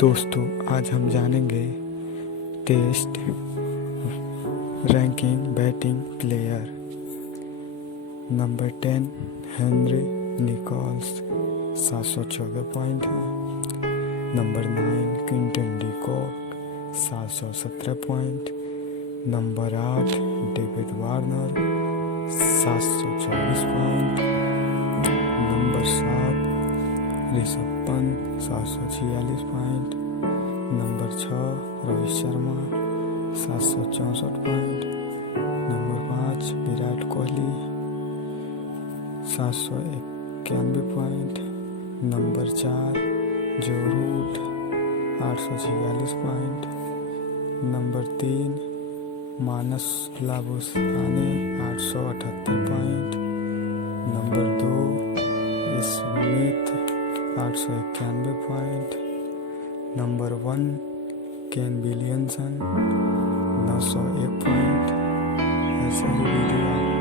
दोस्तों, आज हम जानेंगे test ranking batting player. Number 10 Henry Nicholls 714 point है। Number 9 Quinton de Kock 717 point. Number 8 David Warner 724 point. Number 7 Rishabh Pant 746 point. Number 6 Rohit Sharma 764 point. Number 5 Virat Kohli 791 point. Number 4 Joe Root 846 point. Number 3 Marnus Labuschagne 878 point. Number 2 Smith 891 point. Number 1 Kane Williamson 901 point. ऐसे ही video